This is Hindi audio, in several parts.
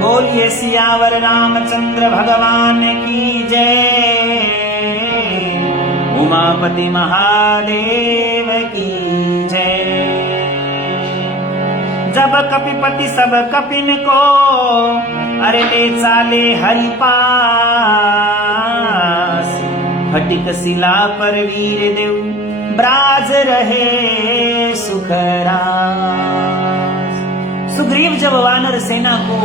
बोलिए सियावर रामचंद्र भगवान की जय। उमापति महादेव की जय। जब कपिपति सब कपिन को अरे ले चाले हरि पास, फटिक शिला पर वीर देव ब्राज रहे सुखरास। सुग्रीव जब वानर सेना को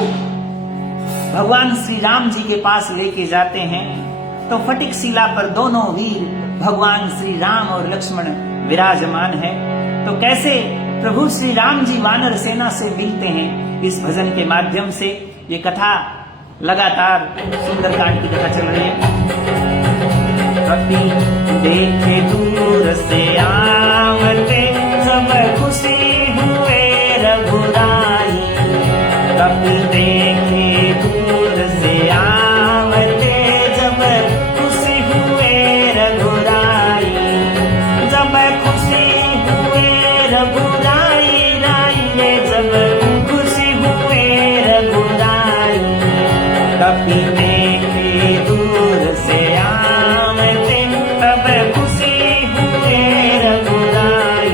भगवान श्री राम जी के पास लेके जाते हैं तो फटिक शिला पर दोनों वीर भगवान श्री राम और लक्ष्मण विराजमान है। तो कैसे प्रभु श्री राम जी वानर सेना से मिलते हैं, इस भजन के माध्यम से ये कथा लगातार सुंदरकांड की कथा चल रही है। कपि देखे दूर से आवते सब खुशी हुए रघुराई। कपि देखे दूर से आवते जब खुशी हुए रघुराई। जब खुशी हुए रघुराई राई रे, जब खुशी हुए रघुराई। कपि देखे दूर से आवते तब खुशी हुए रघुराई।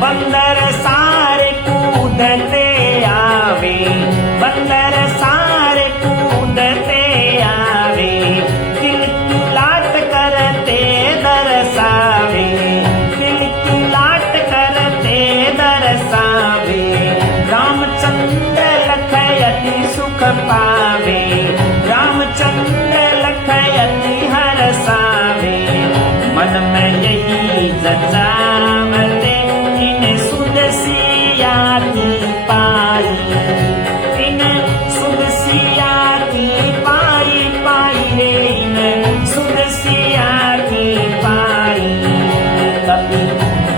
बंदर सारे कूदते आवे, बंदर सारे कूदते आवे। किलकिलाट करते दरसावे, किलकिलाट करते दरसावे। रामचंद्र लखयति सुख पावे, रामचंद्र लखयति हरसावे। मन में यही जचावते इन सुध सिया की पाई। इन सुध सिया की पाई पाई रे, इन सुध सिया की पाई। कपि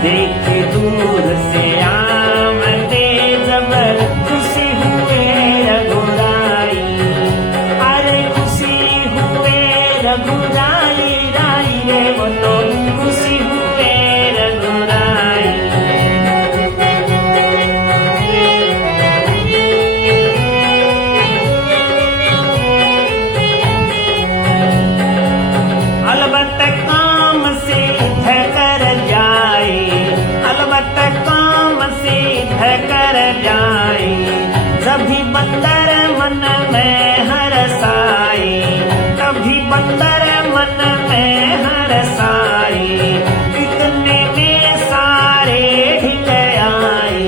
देखे दूर से आवते जब खुशी हुए रघुराई। अरे खुशी हुए रघुराई राई रे, वो तो खुशी हुए रघुराई। अलबत्त काम सिद्ध कर जाए, अलबत्त काम सिद्ध कर जाए। जभी बंदर मन में हरसाए, तभी बंदर मन में हरसाए। इतने में सारे ढिक आए,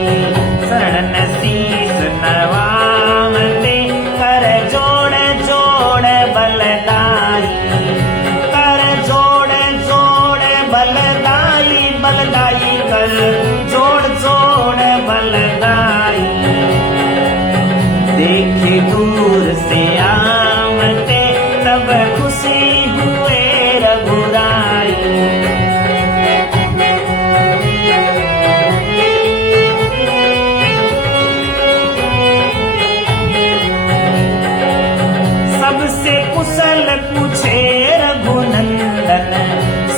शरण शीस नवामते कर जोड़ जोड़ बलदाई। कर जोड़ जोड़ बलदाई, बलदाई कर जोड़ जोड़ बलदाई। देखे दूर से आवते तब खुशी हुए रघुराई। सबसे कुशल पूछे रघुनंदन,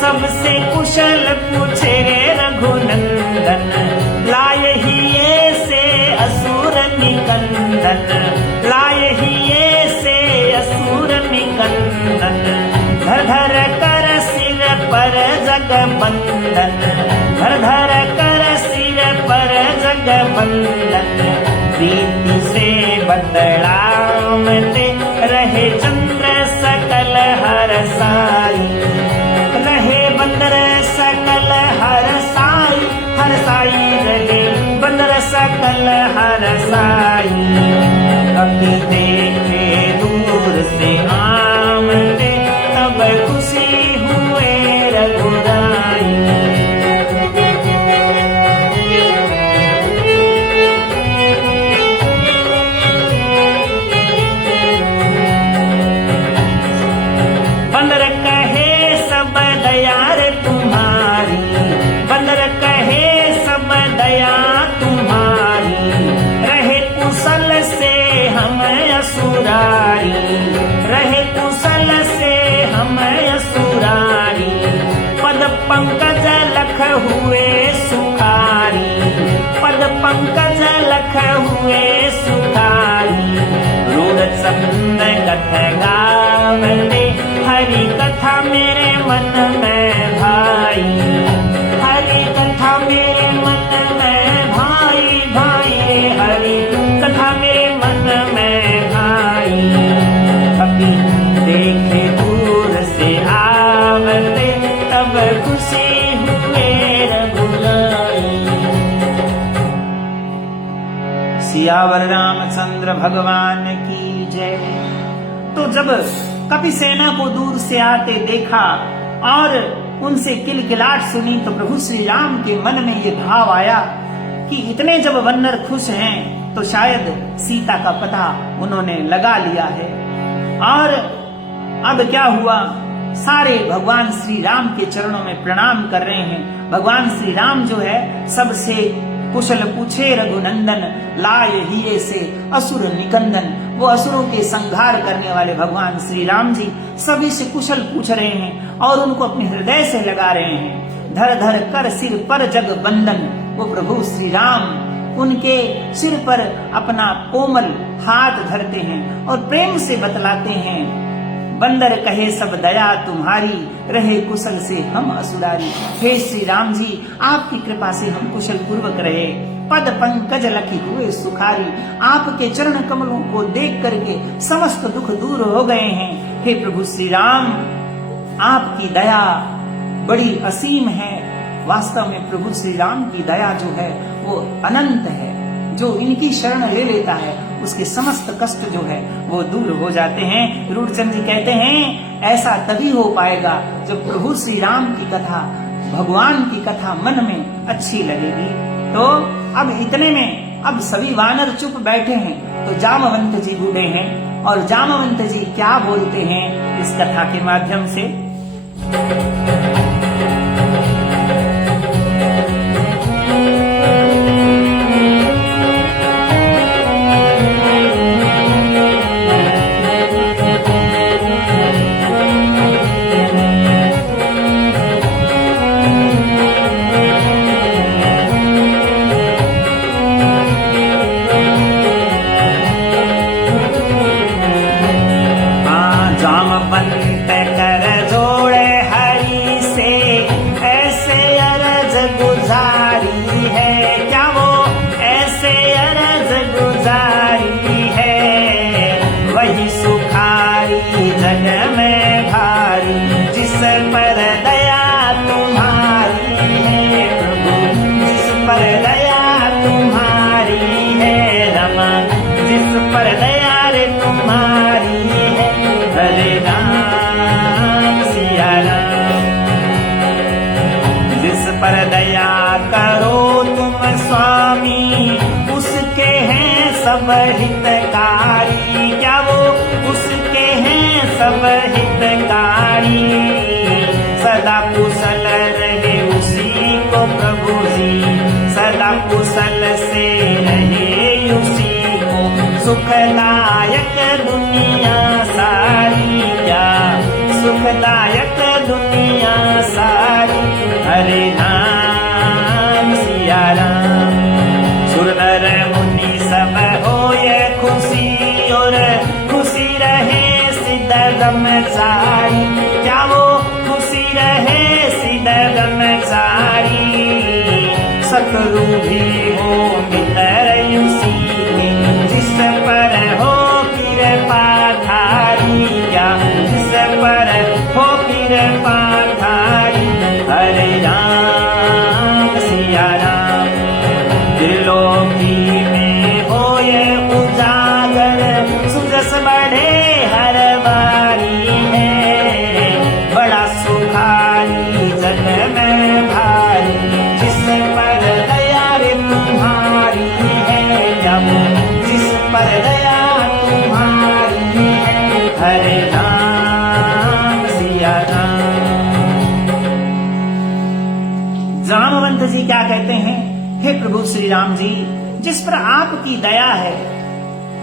सबसे कुशल पूछे रघुनंदन। लाय ही ये से असुर निकंदन, लाय ही ये से असुर निकंदन। धर धर कर सिर पर जगबंदन, धर धर कर सिर पर जगबंदन। प्रीति से बतलावते रहे चंद्र सकल हरसाई। रहे बंदर सकल हरसाई, हरसाई रहे बंदर सकल हरसाई। कपि देखे दूर से आवते तब खुशी हुए रघुराई। बंदर कहे सब दया रे तुम्हारी, बंदर कहे सब दया तुम्हारी। रहे कुशल से हम असुरारी, रहे कुशल से पंकज लख हुए सुखारी, पद पंकज लख हुए सुखारी। रूढ़ चंद कथ गावले, हरि कथा मेरे मन में भाई, हरि कथा मेरे मन में भाई, भाई हरि कथा मेरे मन में भाई। कभी देखे दूर से आवते, तब खुशी हुए रघुराई। सियावर रामचंद्र भगवान की जय। तो जब कपिसेना को दूर से आते देखा और उनसे किलकिलाट सुनी, तो प्रभु श्री राम के मन में ये भाव आया कि इतने जब वानर खुश हैं तो शायद सीता का पता उन्होंने लगा लिया है। और अब क्या हुआ, सारे भगवान श्री राम के चरणों में प्रणाम कर रहे हैं। भगवान श्री राम जो है सबसे कुशल पूछे रघुनंदन, लाय हिये से असुर निकंदन। वो असुरों के संहार करने वाले भगवान श्री राम जी सभी से कुशल पूछ रहे हैं और उनको अपने हृदय से लगा रहे हैं। धर धर कर सिर पर जग बंदन, वो प्रभु श्री राम उनके सिर पर अपना कोमल हाथ धरते हैं और प्रेम से बतलाते हैं, बंदर कहे सब दया तुम्हारी, रहे कुशल से हम असुरारी। हे श्री राम जी, आपकी कृपा से हम कुशल पूर्वक रहे, पद पंकज लखी हुए सुखारी। आपके चरण कमलों को देख करके समस्त दुख दूर हो गए हैं। हे प्रभु श्री राम, आपकी दया बड़ी असीम है। वास्तव में प्रभु श्री राम की दया जो है वो अनंत है। जो इनकी शरण ले लेता है उसके समस्त कष्ट जो है वो दूर हो जाते हैं। रूढ़चंद जी कहते हैं ऐसा तभी हो पाएगा जब प्रभु श्री राम की कथा, भगवान की कथा मन में अच्छी लगेगी। तो अब इतने में अब सभी वानर चुप बैठे हैं, तो जामवंत जी बूढ़े हैं और जामवंत जी क्या बोलते हैं इस कथा के माध्यम से। पर दया करो तुम स्वामी, उसके हैं सब हितकारी। क्या वो उसके हैं सब हितकारी। सदा कुशल रहे उसी को प्रभु जी, सदा कुशल से रहे उसी को। सुखदायक दुनिया सारी, क्या सुखदायक दुनिया सारी। हरे नाम सिया राम, सुर नर मुनि सब होए खुशी, और खुशी रहे सिद्ध ब्रह्मचारी। क्या वो खुशी रहे सिद्ध ब्रह्मचारी। सतरु भी हो मित्र उसी के, जिस पर हो कृपा धारी। क्या जिस पर हो कृपा धारी। हरे राम सिया राम, त्रिलोकी में होए उजागर, सुजस बढ़े हर बारी है। बड़ा सुखारी जग में भारी, जिस पर दया रे तुम्हारी है। जब जिस पर दया तुम्हारी है। हरे राम सिया राम। जामवंत जी क्या कहते हैं, हे प्रभु श्री राम जी, जिस पर आपकी दया है,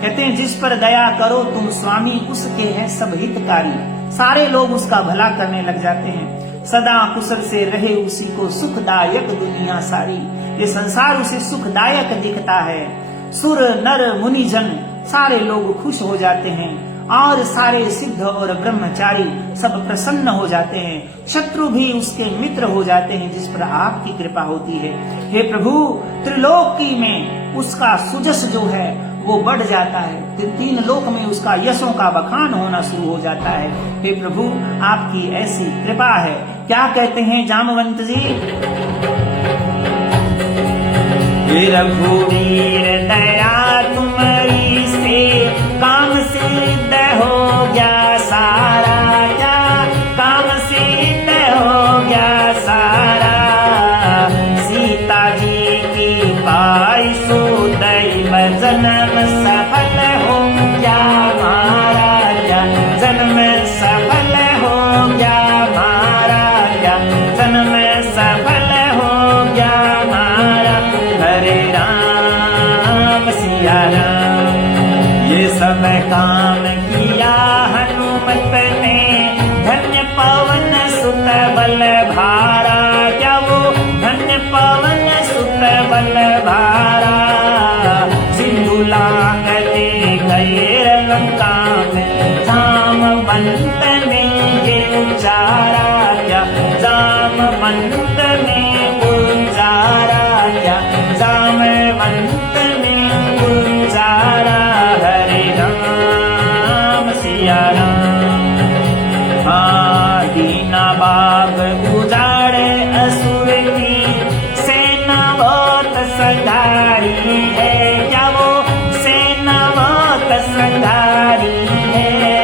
कहते हैं जिस पर दया करो तुम स्वामी, उसके हैं सब हितकारी। सारे लोग उसका भला करने लग जाते हैं। सदा कुशल से रहे उसी को सुखदायक दुनिया सारी। ये संसार उसे सुखदायक दिखता है। सुर नर मुनि जन सारे लोग खुश हो जाते हैं और सारे सिद्ध और ब्रह्मचारी सब प्रसन्न हो जाते हैं। शत्रु भी उसके मित्र हो जाते हैं जिस पर आपकी कृपा होती है। हे प्रभु, त्रिलोकी में उसका सुजस जो है वो बढ़ जाता है। तीन लोक में उसका यशों का बखान होना शुरू हो जाता है। हे प्रभु, आपकी ऐसी कृपा है। क्या कहते हैं जामवंत जी? रघुवीर दया तुम्हारी से काम सिद्ध हो गया सारा, क्या काम सिद्ध हो गया सारा। सीता जी की पाई सो दैव जन्म सफल हो गया महाराजा, जन्म सफल हो गया महाराजा, जन्म सफल हो गया महाराजा। हरे राम सिया राम, ये सब काम किया हनुमत ने, धन्य पवन सुत बल भारा, क्या वो धन्य पवन सुत बल भारा। सिंधु लांघते गए लंका में, जामवंत ने ये उचारा, क्या जामवंत ने उचारा, क्या जामवंत ने उचारा। हरे राम सिया राम। हाँ, दीना बाग उजाड़े असुर की सेना बहुत संधारी है, क्या वो सेना बहुत संधारी है।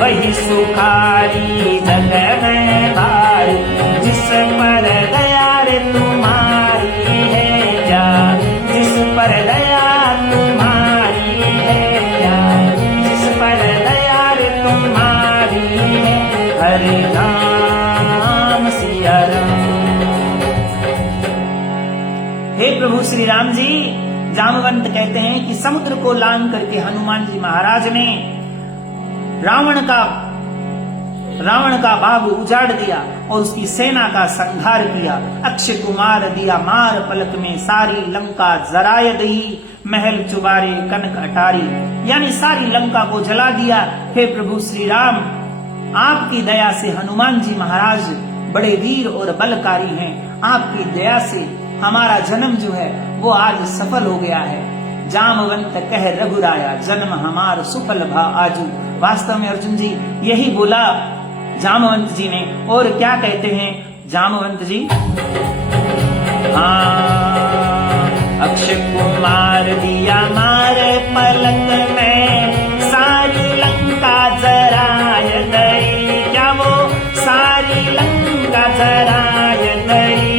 वही सुखारी जग में भारी, जिस पर दया रे तुम्हारी है, क्या जिस पर दया तुम्हारी है, क्या जिस पर दया रे तुम्हारी है। हरे राम सिया राम। हे प्रभु श्री राम जी, जामवंत कहते हैं कि समुद्र को लांघ करके हनुमान जी महाराज ने रावण का बाग उजाड़ दिया और उसकी सेना का संहार किया। अक्षय कुमार दिया मार पलक में, सारी लंका जराय दही, महल चुबारे कनक अटारी, यानी सारी लंका को जला दिया। हे प्रभु श्री राम, आपकी दया से हनुमान जी महाराज बड़े वीर और बलकारी हैं। आपकी दया से हमारा जन्म जो है वो आज सफल हो गया है। जामवंत कह रघुराया, जन्म हमार सुफल भा आजू। वास्तव में अर्जुन जी यही बोला जामवंत जी ने। और क्या कहते हैं जामवंत जी? हाँ, अक्षय कुमार दिया मार पलक में, सारी लंका जराय गई, क्या वो सारी लंका जराय गई।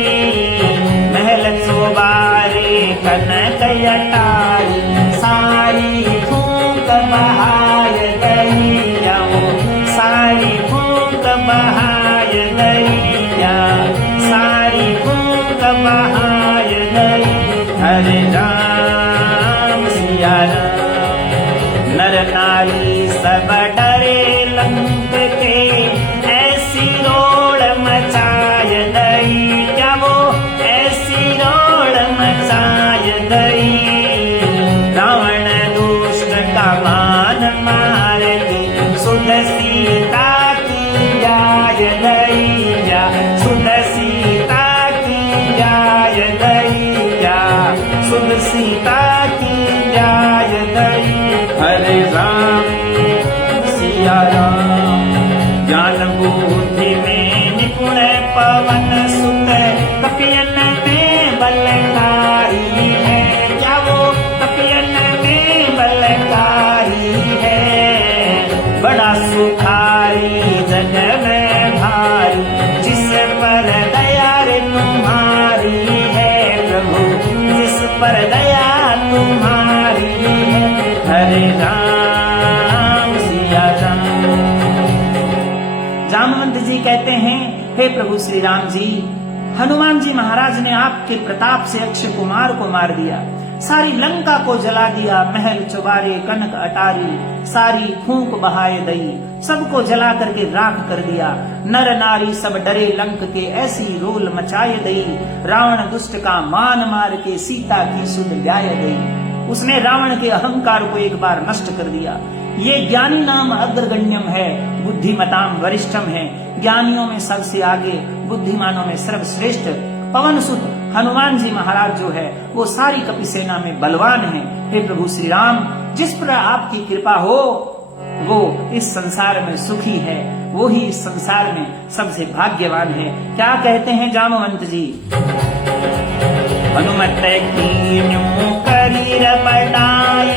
महल चौबारे कनक अटारी, सारी फूंक बहाय गई, क्या वो सारी फूंक बहाय गई, क्या सारी फूंक बहाय गई। हरे राम सिया राम। नर नारी सब डरे लंक के, ऐसी रोड़ मचाय गई, क्या वो ऐसी रोड़ मचाय गई। रावण दुष्ट का मान मार के, सुध सीता की जाय गई, या सुध सीता की जाय गई, या सुध सीता की जाय गई। हरे राम सिया राम। ज्ञान बुद्धि में निपुण पवन सुत, कपियन में बलकारी है, क्या वो कपियन में बलकारी है। बड़ा सुखारी जग में भारी, जिस पर दया रे तुम्हारी है प्रभु, जिस पर दया तुम्हारी है। हरे राम सिया राम। जामवंत जी कहते हैं, हे प्रभु श्री राम जी, हनुमान जी महाराज ने आपके प्रताप से अक्षय कुमार को मार दिया, सारी लंका को जला दिया, महल चुबारे कनक अटारी, सारी फूंक बहाए दई, सबको जला करके राख कर दिया। नर नारी सब डरे लंक के, ऐसी रोल मचाए दई। रावण दुष्ट का मान मार के, सीता की सुध ल्याय दई। उसने रावण के अहंकार को एक बार नष्ट कर दिया। ये ज्ञानी नाम अग्रगण्यम है, बुद्धिमताम वरिष्ठम है। ज्ञानियों में सबसे आगे, बुद्धिमानों में सर्वश्रेष्ठ पवन सुत हनुमान जी महाराज जो है वो सारी कपि सेना में बलवान है। हे प्रभु श्री राम, जिस पर आपकी कृपा हो वो इस संसार में सुखी है, वो ही इस संसार में सबसे भाग्यवान है। क्या कहते हैं जामवंत जी? हनुमत कीन्यू करीर पटाई,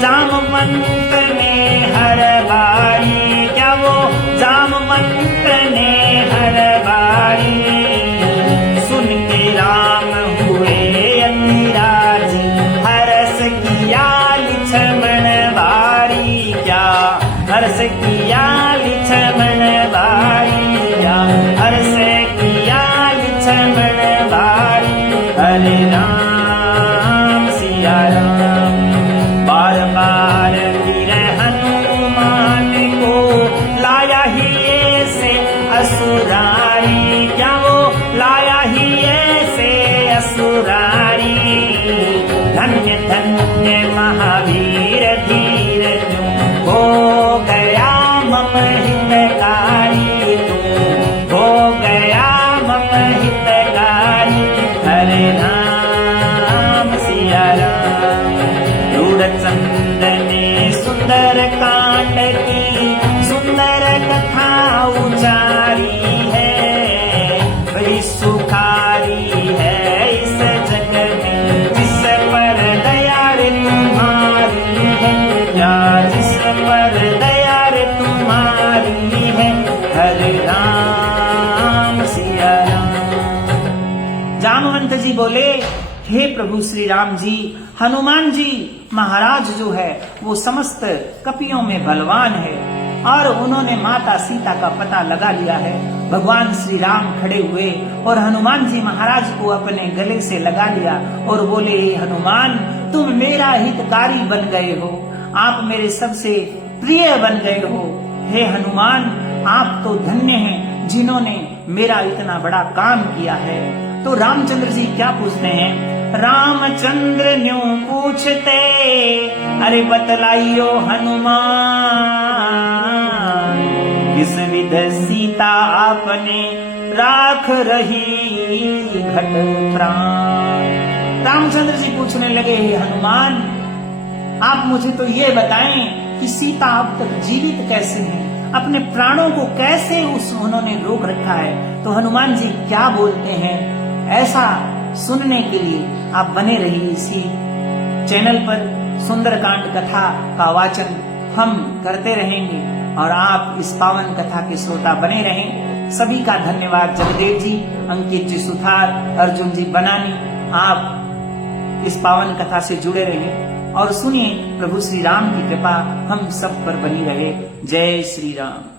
जामवंत ने हर बारी। क्या वो जामवंत ने हर बारी, सुन के राम हुए अतिराज, हरस किया लिछमन बारी। क्या हर्ष किया लिछमन बारी, क्या हर्ष किया लिछमन बारी। हरे राम सिया राम, बार बार वीर हनुमान को लाया ही ऐसे असुरारी। क्या वो लाया ही ऐसे असुरारी। धन्य धन्य महावीर धीर तुम, हो गया मम हितकारी तुम, हो गया मम हितकारी। हरे राम सिया राम, रूढ़चंद ने सुंदर कांड की सुंदर कथा उचारी है। बड़ी सुखारी है इस जग में, जिस पर दया रे तुम्हारी है। या जिस पर दया रे तुम्हारी है। हरे राम सिया राम। जामवंत जी बोले, हे प्रभु श्री राम जी, हनुमान जी महाराज जो है वो समस्त कपियों में बलवान है और उन्होंने माता सीता का पता लगा लिया है। भगवान श्री राम खड़े हुए और हनुमान जी महाराज को अपने गले से लगा लिया और बोले, हे हनुमान, तुम मेरा हितकारी बन गए हो, आप मेरे सबसे प्रिय बन गए हो। हे हनुमान, आप तो धन्य हैं जिन्होंने मेरा इतना बड़ा काम किया है। तो रामचंद्र जी क्या पूछते हैं? रामचंद्र न्यू पूछते, अरे बतलाइयो हनुमान, किस विध सीता आपने राख रही घट प्राण। रामचंद्र जी पूछने लगे, हे हनुमान, आप मुझे तो ये बताएं कि सीता अब तक जीवित कैसे हैं, अपने प्राणों को कैसे उन्होंने रोक रखा है। तो हनुमान जी क्या बोलते हैं, ऐसा सुनने के लिए आप बने रहिए इसी चैनल पर। सुंदरकांड कथा का वाचन हम करते रहेंगे और आप इस पावन कथा के श्रोता बने रहें। सभी का धन्यवाद। जगदेव जी, अंकित जी सुथार, अर्जुन जी बनानी, आप इस पावन कथा से जुड़े रहें और सुनिए। प्रभु श्री राम की कृपा हम सब पर बनी रहे। जय श्री राम।